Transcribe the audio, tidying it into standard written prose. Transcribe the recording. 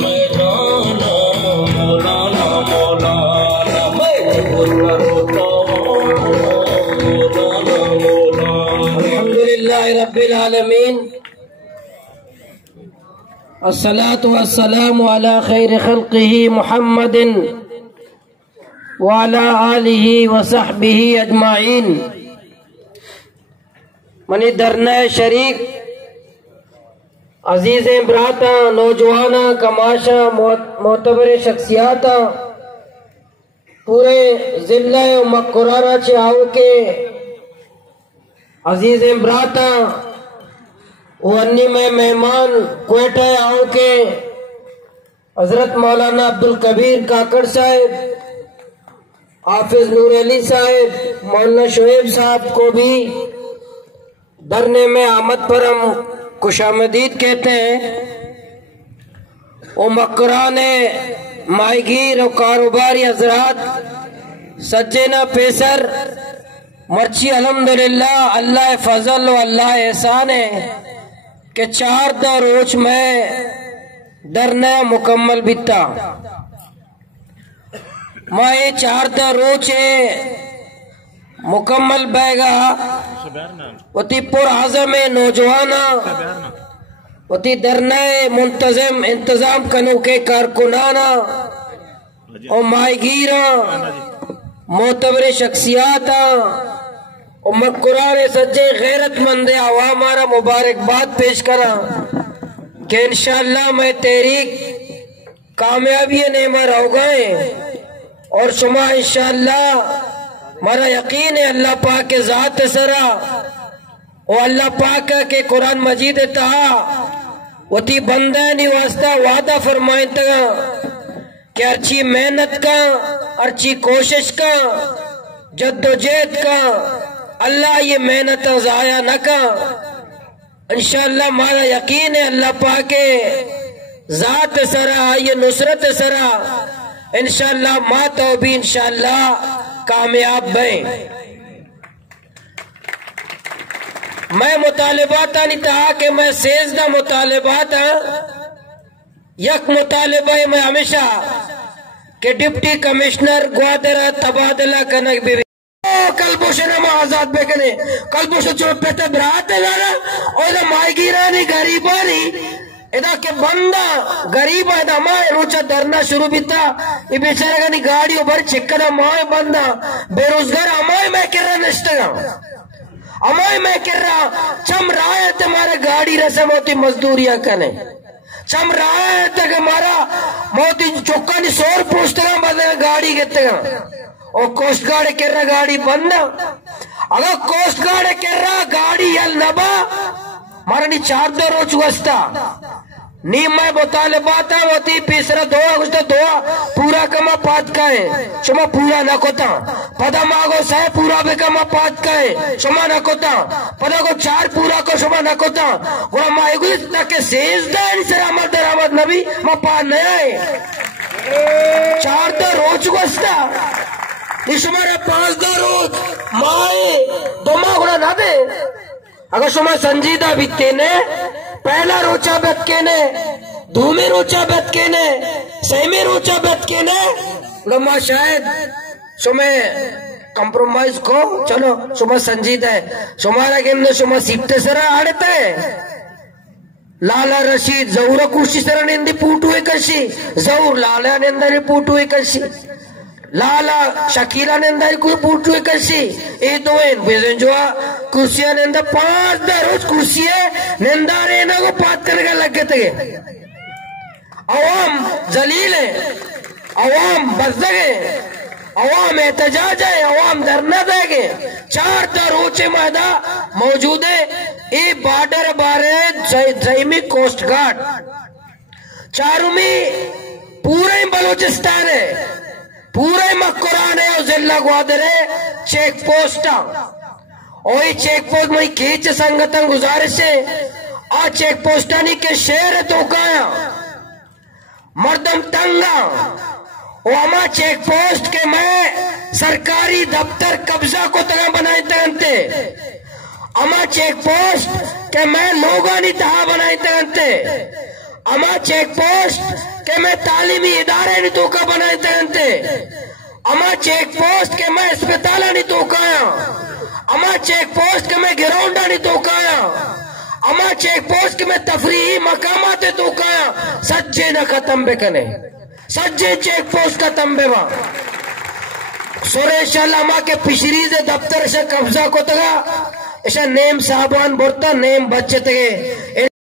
میں جانا مولانا مولانا میں بولنا روتا ہوں مولانا مولانا الحمدللہ رب العالمین الصلاة والسلام على خیر خلقه محمد وعلى آلہ وصحبہ اجمعین منی درنہ شریک عزیز براتا نوجوانا کماشا معتبر شخصیاتا پورے ضلع مکرانا چاہو کے عزیز براتا ونی میں مہمان کوئٹہ آؤ کے حضرت مولانا عبدالکبیر کاکڑ صاحب حافظ نور علی صاحب مولانا شعیب صاحب کو بھی دھرنے میں آمد پر ہم خوش آمدید کہتے ہیں۔ وہ مکران ماہی گیر اور کاروباری حضرات سجینا پیسر مرچی الحمدللہ اللہ فضل و اللہ احسان ہے کہ 4 روز میں درنے مکمل بیتا میں 4 روز مکمل بیگا وتی پر عظم نوجوانا وتی درنے منتظم انتظام کنو کے کارکنانا اور ماہی گیرا معتبر شخصیاتا اور مکران سجے غیرت مند عوام ہمارا مبارکباد پیش کرا کہ انشاءاللہ میں تحریک کامیابی نعمت ہو گئے اور شما انشاءاللہ ہمارا یقین ہے اللہ پاک کے ذات سرا اور اللہ پاک کے قرآن مجید تہا وتی بندہ نہیں واسطہ وعدہ فرمائیں تگا کہ ارچی محنت کا ارچی کوشش کا جد و جہد کا اللہ یہ محنت ضائع نہ کا انشاءاللہ ہمارا یقین ہے اللہ پاک کے ذات سرا یہ نصرت سرا انشاءاللہ ما تو بھی انشاءاللہ کامیاب بیں۔ میں مطالبات نہیں تھا کہ میں سیزدہ مطالبات یک مطالبہ میں ہمیشہ کہ ڈپٹی کمشنر گوادر تبادلہ کنک بھی کلبوشن ہم آزاد بکنے کلبوشن چوٹ پہتے برات ہے لارا اور ادھا مائی گیرانی غریبانی ادھا کہ بندہ غریب ہے ادھا مائی روچہ درنا شروع بھی تھا یہ بیچارے گانی گاڑی اوپر چکنا مائی بندہ بے روزگار ہمائی میں کر رہا نشتگا ہمائی میں کر رہا چم رہا ہے تمہارے گاڑی رسے موتی مزدوریاں کنے چم رہا ہے تک ہمارا موتی چکانی سور پوچھتگا بندہ گاڑی گتگا اور کوسٹ گارڈ کر رہا گاڑی بندہ اگر کوسٹ گارڈ کر رہا گاڑی یل نبا مارا نی 4 روز وستا نیم میں مطالباتا ہوتی پیسرا دعا گشتا دعا پورا کما پات کائے شما پورا نہ کتا پدا ماغو سائے پورا بے کما پات کائے شما نہ کتا پدا کو 4 پورا کو شما نہ کتا گوڑا مائی گوئی تاکہ سیزدہ نہیں سر آمد در آمد نبی ما پات نہیں آئے 4 روز وستا شمارا 5 روز مائے دماغ گوڑا نہ دے اگر شما سنجیدہ بیتے نے پہلا روچہ بیت کے نے دومی روچہ بیت کے نے سیمی روچہ بیت کے نے لما شاید شما کمپرومائز کو چلو شما سنجیدہ ہے شمارا گمنے شما سیپتے سرا آڑتا ہے لالا رشید زہورہ کوشی سرا نندی پوٹوئے کشی زہور لالا نندی پوٹوئے کشی لالا شکیلہ ننداری کوئی پوٹوئے کسی ای دوئین بیزن جوا کرسیاں نندہ 5 روز کرسیاں نندارے نا کو پات کرنے کا لگے تھے عوام ذلیل ہے عوام بزدگ ہے عوام احتجاج ہے عوام دھرنا دے گے 4 روز مہدہ موجود ہے ای بارڈر بارے زیمی کوسٹ گارڈ 4ویں پورے بلوچستان ہے پورے مکران ہے اور ضلع گوادر ہے چیک پوسٹا اور چیک پوسٹ میں کھیچ سنگتن گزارش ہے آ چیک پوسٹا نہیں کہ شہر تو کایا مردم تنگا وہ اما چیک پوسٹ کے میں سرکاری دفتر قبضہ کو تگہ بنائیں تگنتے اما چیک پوسٹ کے میں لوگانی تہا بنائیں تگنتے اما چیک پوسٹ کہ میں تعلیمی ادارے نہیں تو کا بنائے تھے، اما چیک پوسٹ کہ میں اسپتالہ نہیں تو کایا، اما چیک پوسٹ کہ میں گراؤنڈا نہیں تو کایا، اما چیک پوسٹ کہ میں تفریحی مقامات تو کایا، سچے نہ ختم بے کنے، سچے چیک پوسٹ ختم بے وہاں سوریش اللہ اما کے پشریز دفتر سے قبضہ کو تگا ایسا نیم صاحبان بورتا نیم بچے تگے